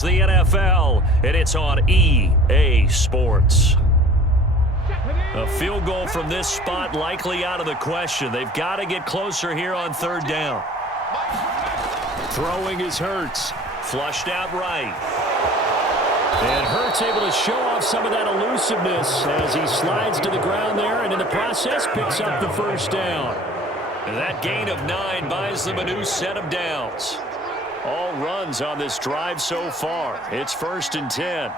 The NFL, and it's on EA Sports. A field goal from this spot likely out of the question. They've got to get closer here on third down. Throwing is Hurts. Flushed out right. And Hurts able to show off some of that elusiveness as he slides to the ground there, and in the process picks up the first down. And that gain of 9 buys them a new set of downs. All runs on this drive so far. It's 1st and 10.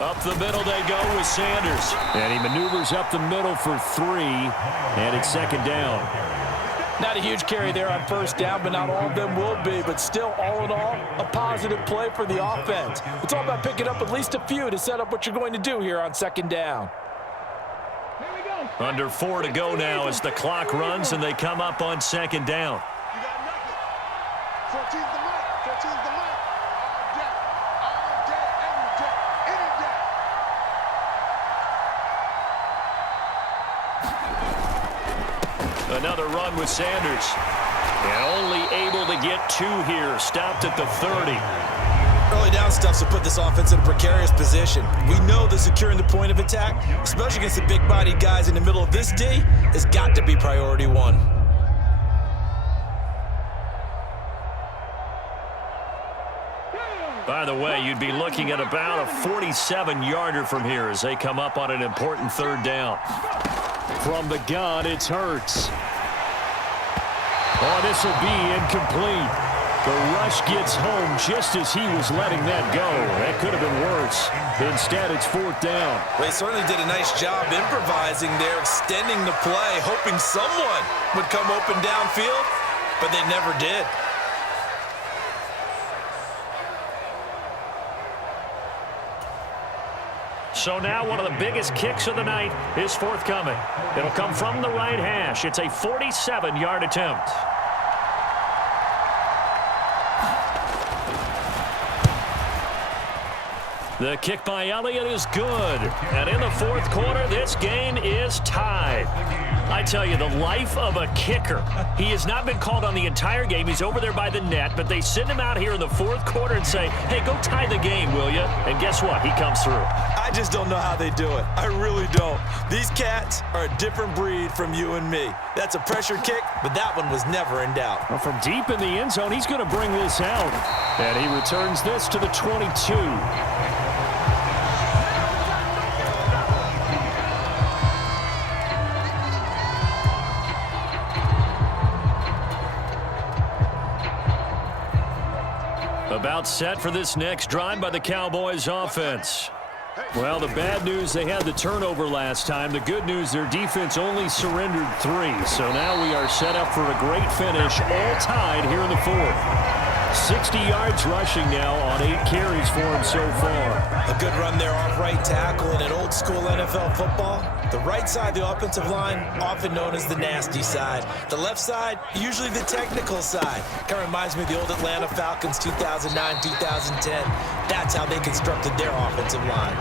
Up the middle they go with Sanders. And he maneuvers up the middle for 3. And it's 2nd down. Not a huge carry there on 1st down, but not all of them will be. But still, all in all, a positive play for the offense. It's all about picking up at least a few to set up what you're going to do here on 2nd down. Under 4 to go now as the clock runs and they come up on 2nd down. You got nothing. 14's the mark. 14's the mark. All day, every day, any day. Another run with Sanders. And only able to get 2 here. Stopped at the 30. Early down stuff to put this offense in a precarious position. We know that securing the point of attack, especially against the big-bodied guys in the middle of this D, has got to be priority 1. By the way, you'd be looking at about a 47-yarder from here as they come up on an important 3rd down. From the gun, it's Hurts. Oh, this will be incomplete. The rush gets home just as he was letting that go. That could have been worse. Instead, it's 4th down. Well, he certainly did a nice job improvising there, extending the play, hoping someone would come open downfield, but they never did. So now one of the biggest kicks of the night is forthcoming. It'll come from the right hash. It's a 47-yard attempt. The kick by Elliott is good. And in the 4th quarter, this game is tied. I tell you, the life of a kicker. He has not been called on the entire game. He's over there by the net, but they send him out here in the 4th quarter and say, hey, go tie the game, will you? And guess what? He comes through. I just don't know how they do it. I really don't. These cats are a different breed from you and me. That's a pressure kick, but that one was never in doubt. Well, from deep in the end zone, he's going to bring this out. And he returns this to the 22. About set for this next drive by the Cowboys offense. Well, the bad news, they had the turnover last time. The good news, their defense only surrendered 3. So now we are set up for a great finish, all tied here in the 4th. 60 yards rushing now on 8 carries for him so far. A good run there off right tackle in an old school NFL football. The right side of the offensive line, often known as the nasty side. The left side, usually the technical side. Kind of reminds me of the old Atlanta Falcons 2009, 2010. That's how they constructed their offensive line.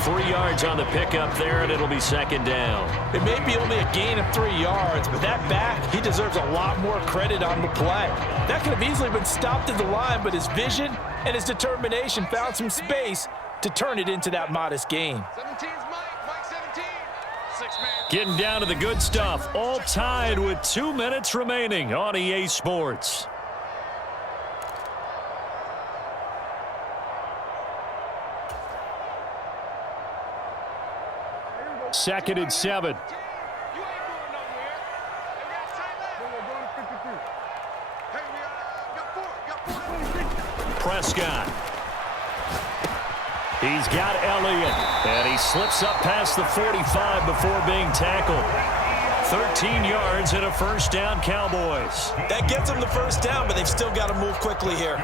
3 yards on the pickup there, and it'll be 2nd down. It may be only a gain of 3 yards, but that back, he deserves a lot more credit on the play. That could have easily been stopped at the line, but his vision and his determination found some space to turn it into that modest gain. 17's Mike 17. 6-man. Getting down to the good stuff, all tied with 2 minutes remaining on EA Sports. Second and 7. You ain't going nowhere. Hey, we got time left. Hey, we got 4. Prescott. He's got Elliott, and he slips up past the 45 before being tackled. 13 yards and a 1st down, Cowboys. That gets them the 1st down, but they've still got to move quickly here.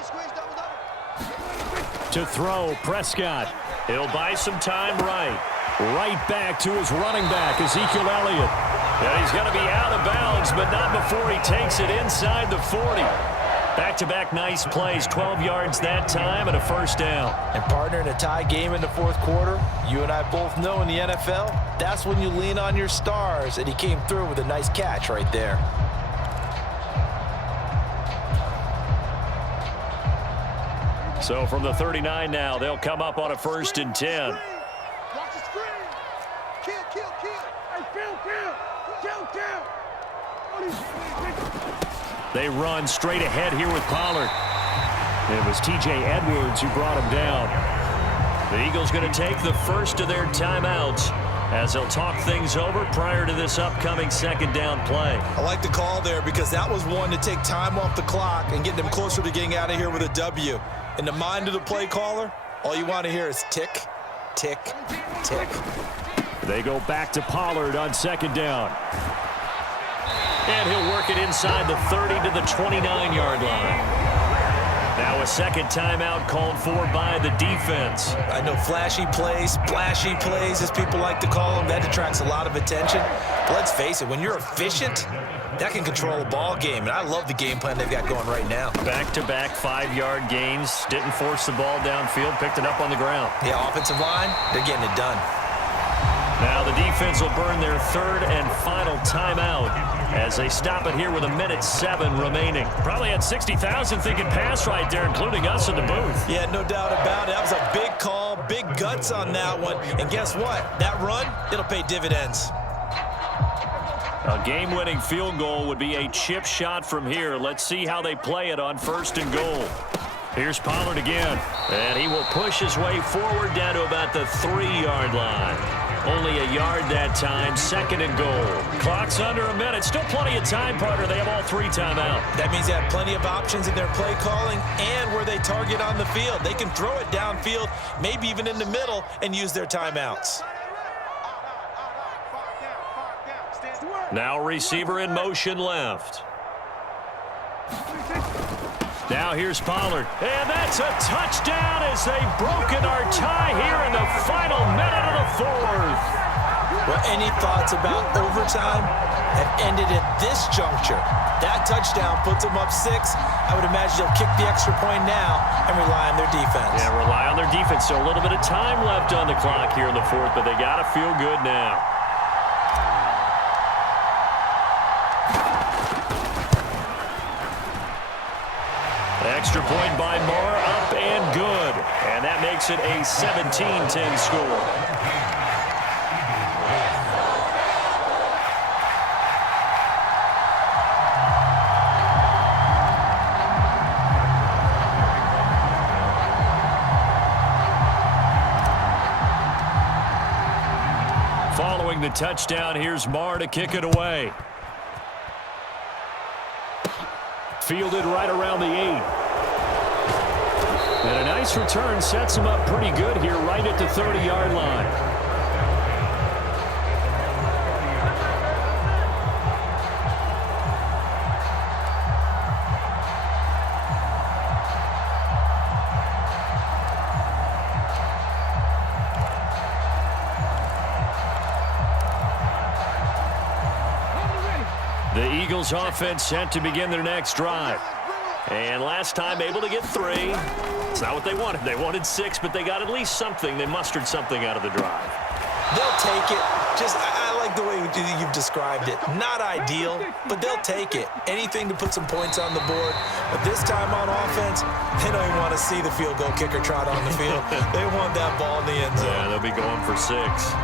Squeeze, double. To throw, Prescott. He'll buy some time right. Right back to his running back, Ezekiel Elliott. And he's going to be out of bounds, but not before he takes it inside the 40. Back-to-back nice plays, 12 yards that time and a first down. And partner, in a tie game in the fourth quarter, you and I both know in the NFL, that's when you lean on your stars, and he came through with a nice catch right there. So from the 39 now, they'll come up on a 1st and 10. Watch the screen. Kill. Hey, kill. They run straight ahead here with Pollard. It was T.J. Edwards who brought him down. The Eagles going to take the first of their timeouts as they'll talk things over prior to this upcoming second down play. I like the call there because that was one to take time off the clock and get them closer to getting out of here with a W. In the mind of the play caller, all you want to hear is tick, tick, tick. They go back to Pollard on second down. And he'll work it inside the 30 to the 29-yard line. Now a second timeout called for by the defense. I know flashy plays, splashy plays, as people like to call them, that attracts a lot of attention. But let's face it, when you're efficient, that can control a ball game. And I love the game plan they've got going right now. Back-to-back 5-yard gains. Didn't force the ball downfield, picked it up on the ground. Yeah, offensive line, they're getting it done. Now the defense will burn their third and final timeout as they stop it here with 1:07 remaining. Probably had 60,000 thinking pass right there, including us in the booth. Yeah, no doubt about it. That was a big call, big guts on that one. And guess what? That run, it'll pay dividends. A game-winning field goal would be a chip shot from here. Let's see how they play it on 1st and goal. Here's Pollard again, and he will push his way forward down to about the 3-yard line. Only a yard that time, 2nd and goal. Clock's under a minute. Still plenty of time, partner. They have all 3 timeout. That means they have plenty of options in their play calling and where they target on the field. They can throw it downfield, maybe even in the middle, and use their timeouts. Now receiver in motion left. Now here's Pollard. And that's a touchdown as they've broken our tie here in the final minute of the 4th. Well, any thoughts about overtime have ended at this juncture. That touchdown puts them up 6. I would imagine they'll kick the extra point now and rely on their defense. Yeah, rely on their defense. So a little bit of time left on the clock here in the 4th, but they got to feel good now. Extra point by Moore, up and good. And that makes it a 17-10 score. Following the touchdown, here's Moore to kick it away. Fielded right around the 8. And a nice return sets him up pretty good here right at the 30-yard line. The Eagles offense set to begin their next drive. And last time able to get 3. It's not what they wanted. They wanted 6, but they got at least something. They mustered something out of the drive. They'll take it. I like the way you've described it. Not ideal, but they'll take it. Anything to put some points on the board. But this time on offense, they don't even want to see the field goal kicker trot on the field. They want that ball in the end zone. Yeah, they'll be going for 6.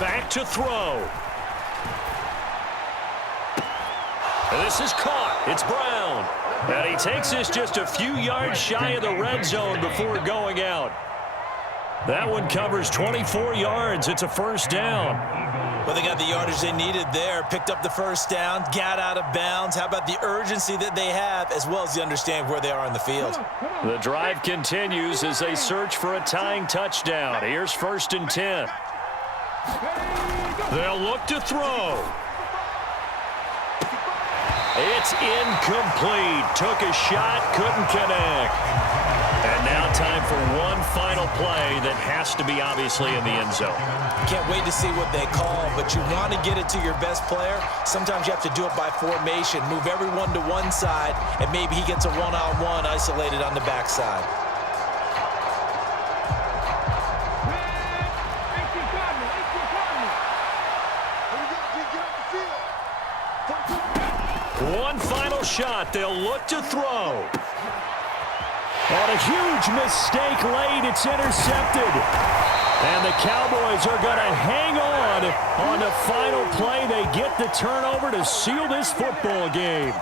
Back to throw. And this is caught. It's Brown. And he takes this just a few yards shy of the red zone before going out. That one covers 24 yards. It's a first down. Well, they got the yardage they needed there, picked up the first down, got out of bounds. How about the urgency that they have, as well as the understanding where they are on the field? The drive continues as they search for a tying touchdown. Here's 1st and 10. They'll look to throw. It's incomplete. Took a shot, couldn't connect. And now time for one final play that has to be obviously in the end zone. Can't wait to see what they call, but you want to get it to your best player. Sometimes you have to do it by formation. Move everyone to one side, and maybe he gets a one-on-one isolated on the backside. One final shot. They'll look to throw. On a huge mistake late, it's intercepted. And the Cowboys are going to hang on the final play. They get the turnover to seal this football game.